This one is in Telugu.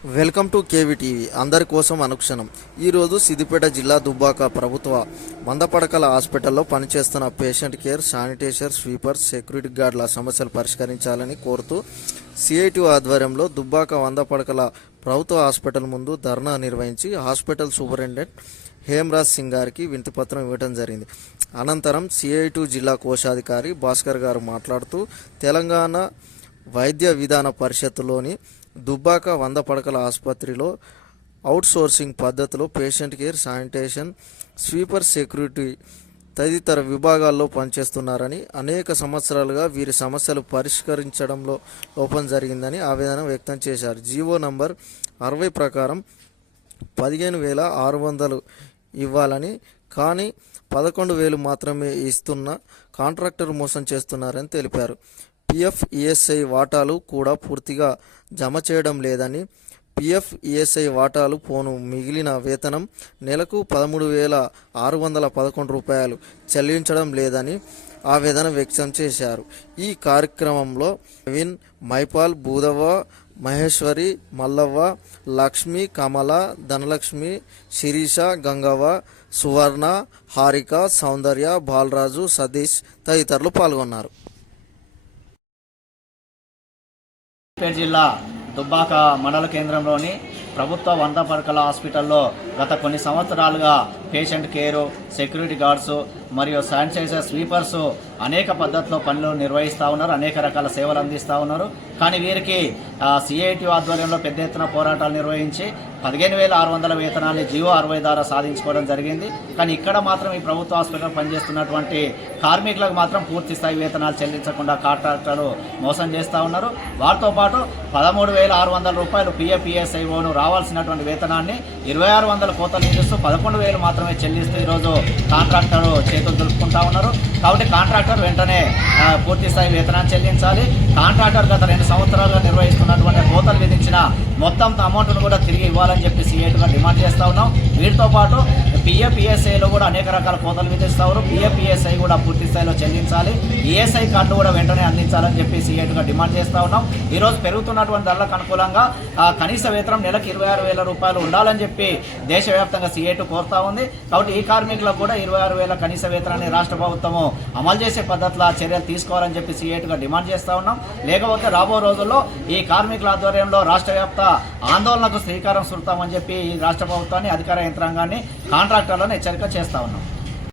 Welcome to కేవీటీవీ. అందరి కోసం అనుక్షణం. ఈరోజు సిద్దిపేట జిల్లా దుబ్బాక ప్రభుత్వ మందపడకల హాస్పిటల్లో పనిచేస్తున్న patient care sanitizer sweeper security గార్డుల సమస్యలు పరిష్కరించాలని కోరుతూ సిఐటి ఆధ్వర్యంలో దుబ్బాక వందపడకల ప్రభుత్వ హాస్పిటల్ ముందు ధర్నా నిర్వహించి హాస్పిటల్ సూపరింటెండెంట్ హేమరాజ్ సింగ్ గారికి వింతిపత్రం ఇవ్వడం జరిగింది. అనంతరం సిఐటి జిల్లా కోశాధికారి భాస్కర్ గారు మాట్లాడుతూ తెలంగాణ వైద్య విధాన పరిషత్తులోని దుబ్బాక వంద పడకల ఆసుపత్రిలో అవుట్సోర్సింగ్ పద్ధతిలో patient care sanitation sweeper security తదితర విభాగాల్లో పనిచేస్తున్నారని అనేక సంవత్సరాలుగా వీరి సమస్యలు పరిష్కరించడంలో లోపం జరిగిందని ఆవేదన వ్యక్తం చేశారు. జీవో నంబర్ అరవై ప్రకారం పదిహేను వేల ఆరు వందలు ఇవ్వాలని కానీ పదకొండు వేలు మాత్రమే ఇస్తున్న కాంట్రాక్టర్ మోసం చేస్తున్నారని తెలిపారు. పిఎఫ్ ఈఎస్ఐ వాటాలు కూడా పూర్తిగా జమ చేయడం లేదని పిఎఫ్ ఈఎస్ఐ వాటాలు పోను మిగిలిన వేతనం నెలకు పదమూడు వేల ఆరు వందల పదకొండు రూపాయలు చెల్లించడం లేదని ఆవేదన వ్యక్తం చేశారు. ఈ కార్యక్రమంలో నవీన్ మైపాల్ భూదవ్వ మహేశ్వరి మల్లవ్వ లక్ష్మి కమల ధనలక్ష్మి శిరీష గంగవ్వ సువర్ణ హారిక సౌందర్య బాలరాజు సతీష్ తదితరులు పాల్గొన్నారు. సిద్దిపేట జిల్లా దుబ్బాక మండల కేంద్రంలోని ప్రభుత్వ వంద పడకల హాస్పిటల్లో గత కొన్ని సంవత్సరాలుగా పేషెంట్ కేరు సెక్యూరిటీ గార్డ్స్ మరియు శానిటైజర్ స్వీపర్స్ అనేక పద్ధతిలో పనులు నిర్వహిస్తూ ఉన్నారు అనేక రకాల సేవలు అందిస్తూ ఉన్నారు. కానీ వీరికి సిఐటి ఆధ్వర్యంలో పెద్ద ఎత్తున పోరాటాలు నిర్వహించి పదిహేను వేల ఆరు వందల వేతనాన్ని జియో అరవై ద్వారా సాధించుకోవడం జరిగింది. కానీ ఇక్కడ మాత్రం ఈ ప్రభుత్వ హాస్పిటల్ పనిచేస్తున్నటువంటి కార్మికులకు మాత్రం పూర్తి స్థాయి వేతనాలు చెల్లించకుండా కాంట్రాక్టర్లు మోసం చేస్తూ ఉన్నారు. వారితో పాటు పదమూడు వేల ఆరు వందల రూపాయలు పిఎఫ్ఈఎస్ఐఓను రావాల్సినటువంటి వేతనాన్ని ఇరవై ఆరు వందల కోతలు చేస్తూ పదకొండు వేలు మాత్రమే చెల్లిస్తూ ఈరోజు కాంట్రాక్టర్ చేతులు దులుపుకుంటా ఉన్నారు. కాబట్టి కాంట్రాక్టర్ వెంటనే పూర్తి స్థాయి వేతనాన్ని చెల్లించాలి. కాంట్రాక్టర్ గత రెండు సంవత్సరాలుగా నిర్వహిస్తున్నటువంటి కోతలు విధించిన మొత్తం అమౌంట్ను కూడా తిరిగి ఇవ్వాలని చెప్పి సీఏటుగా డిమాండ్ చేస్తూ ఉన్నాం. వీటితో పాటు పిఎపిఎస్ఐలో కూడా అనేక రకాల కోతలు విధిస్తారు. ఉన్నారు కూడా పూర్తి స్థాయిలో చెల్లించాలి. ఈఎస్ఐ కార్డు కూడా వెంటనే అందించాలని చెప్పి సీఏటుగా డిమాండ్ చేస్తూ ఉన్నాం. ఈరోజు పెరుగుతున్నటువంటి ధరలకు అనుకూలంగా కనీస వేతనం నెలకు ఇరవై ఆరు వేల రూపాయలు ఉండాలని చెప్పి దేశవ్యాప్తంగా సీఏటు కోరుతా ఉంది. కాబట్టి ఈ కార్మికులకు కూడా ఇరవై ఆరు వేల కనీస వేతనాన్ని రాష్ట్ర ప్రభుత్వము అమలు చేసే పద్ధతిలో చర్యలు తీసుకోవాలని చెప్పి సీఏటుగా డిమాండ్ చేస్తూ ఉన్నాం. లేకపోతే రాబో రోజుల్లో ఈ కార్మికుల ఆధ్వర్యంలో రాష్ట్ర వ్యాప్త ఆందోళనకు శ్రీకారం చుడతామని చెప్పి ఈ రాష్ట్ర ప్రభుత్వాన్ని అధికార యంత్రాంగాన్ని కాంట్రాక్ట్ కాంట్రాక్టర్లను హెచ్చరిక చేస్తా ఉన్నాం